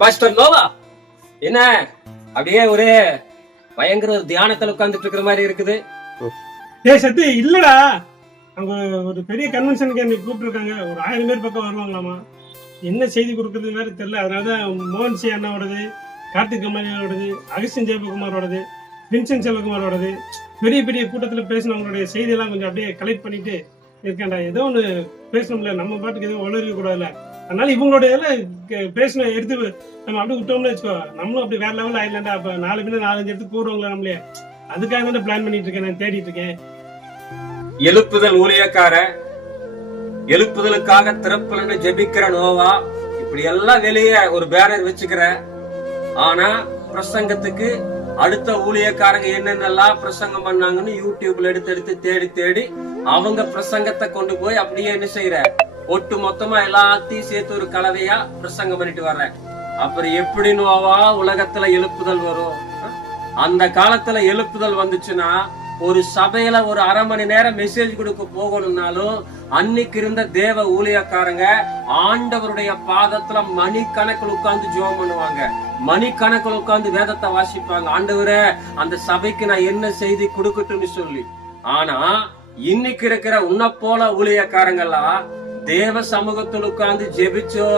Pastor Noah என்ன அப்படியே ஒரே பயங்கர ஒரு தியானத்துல உட்கார்ந்துட்டு இருக்கிற மாதிரி இருக்குது. ஏய் சத்தி இல்லடா, அங்க ஒரு பெரிய கன்வென்ஷனுக்கு என்னை கூப்பிட்டுருக்காங்க. ஒரு 1000 பேர் பக்கம் வருவாங்களாமா. என்ன செய்தி கொடுக்கறது வேற தெரியல. அதனாலதான் மோகன் சி அண்ணாவோடது, கார்த்திக் கமலியோடது, அகஸ்டின் ஜெயக்குமாரோடது, வின்சென்ட் செல்வகுமாரோடது பெரிய பெரிய கூட்டத்துல பேசினவங்களுடைய செய்தியெல்லாம் கொஞ்சம் அப்படியே கலெக்ட் பண்ணிட்டு இருக்கேன்டா. ஏதோ ஒண்ணு பேசணும்ல, நம்ம பாட்டுக்கு எதுவும் வளர்க்க கூடாதுல. அதனால இவங்களுடைய பேசின எடுத்து நம்ம அப்படியே விட்டோம்னு வச்சுக்கோ, நம்மளும் அப்படி வேற லெவல் ஆயிடலாம்டா. அப்ப 4 பேர் 4-5 எடுத்து கூடுவாங்களா நம்மளே. அதுக்காக தான் பிளான் பண்ணிட்டு இருக்கேன், நான் தேடிட்டு இருக்கேன். எழுப்புதல் ஊழியக்கார, எழுப்புதலுக்காக திறப்புலன்னு ஜெபிக்கிற நோவா, இப்படி எல்லாம் வெளியே ஒரு பேனர் வச்சுக்கிற. ஆனா பிரசங்கத்துக்கு அடுத்த ஊழியக்காரங்க என்னென்னலாம் பிரசங்கம் பண்ணாங்கன்னு யூடியூப்ல எடுத்து தேடி தேடி அவங்க பிரசங்கத்தை கொண்டு போய் அப்படியே என்ன செய்யற, ஒட்டு மொத்தமா எல்லாத்தையும் சேர்த்து ஒரு கலவையா பிரசங்கம் பண்ணிட்டு வர்ற. அப்புறம் எப்படி நோவா உலகத்துல எழுப்புதல் வரும்? அந்த காலத்துல எழுப்புதல் வந்துச்சுன்னா ஒரு சபையில ஒரு 1/2 மணி நேரம் மெசேஜ் கொடுக்க போகணும்னாலும் அன்னைக்கு இருந்த தேவ ஊழியக்காரங்க ஆண்டவருடைய பாதத்துல மணிக்கணக்கில் உட்கார்ந்து ஜெபம் பண்ணுவாங்க, மணிக்கணக்கில் உட்கார்ந்து வேதத்தை வாசிப்பாங்க. ஆண்டவரே அந்த சபைக்கு நான் என்ன செய்தி கொடுக்கட்டும்னு சொல்லி. ஆனா இன்னைக்கு இருக்கிற உன்ன போல ஊழியக்காரங்கெல்லாம் தேவ சமூகத்தில் உட்கார்ந்து ஜெபிச்சோ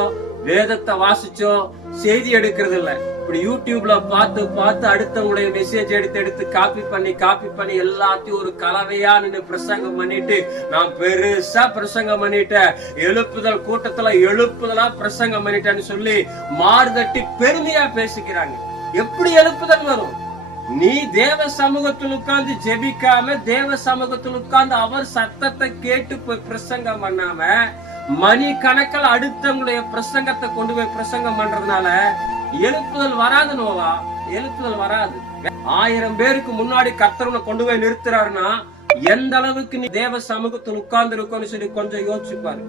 வேதத்தை வாசிச்சோ செய்தி எடுக்கிறது இல்ல. இப்படி யூடியூப்ல பார்த்து பார்த்து அடுத்தவங்களுடைய மெசேஜ் எடுத்து காப்பி பண்ணி எல்லாத்தையும் ஒரு கலவையா நின்று பிரசங்கம் பண்ணிட்டு நான் பெருசா பிரசங்கம் பண்ணிட்டேன், எழுப்புதல் கூட்டத்துல எழுப்புதலா பிரசங்கம் பண்ணிட்டேன்னு சொல்லி மார்தட்டி பெருமையா பேசிக்கிறாங்க. எப்படி எழுப்புதல் வரும்? நீ தேவ சமூகத்தில் உட்கார்ந்து ஜெபிக்காம தேவ சமூகத்தில் உட்கார்ந்து அவர் சத்தத்தை கேட்டு போய் பிரசங்கம் பண்ணாம மணி கணக்கில் அடுத்தவங்களுடைய பிரசங்கத்தை கொண்டு போய் பிரசங்கம் பண்றதுனால எழுப்புதல் வராது நோவா, எழுப்புதல் வராது. 1000 பேருக்கு முன்னாடி கர்த்தரை கொண்டு போய் நிறுத்துறாருன்னா எந்த அளவுக்கு நீ தேவ சமூகத்தில் உட்கார்ந்து இருக்கோன்னு சொல்லி கொஞ்சம் யோசிச்சு பாரு.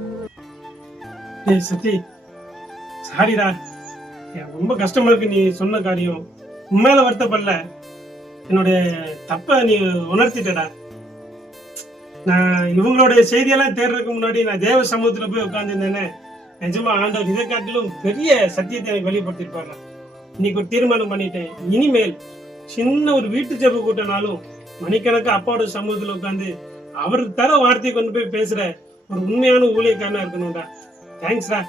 சத்தி சாரிடா, ரொம்ப கஷ்டமா இருக்கு நீ சொன்ன காரியம். உண்மையில வருத்தப்படல, என்னுடைய தப்ப நீ உணர்த்திட்டடா. நான் இவங்களுடைய செய்தியெல்லாம் தேடுறதுக்கு முன்னாடி நான் தேவ சமூகத்துல போய் உட்கார்ந்துருந்தேனே, நிஜமா ஆண்டவர் இதை காட்டிலும் பெரிய சத்தியத்தை எனக்கு வெளிப்படுத்திருப்பாங்க. இன்னைக்கு ஒரு தீர்மானம் பண்ணிட்டேன், இனிமேல் சின்ன ஒரு வீட்டு ஜெப கூட்டனாலும் மணிக்கணக்கு அப்பாவோட சமூகத்துல உட்கார்ந்து அவருக்கு தர வார்த்தையை கொண்டு போய் பேசுற ஒரு உண்மையான ஊழியக்காரனா இருக்கணும்டா. தேங்க்ஸ்டா.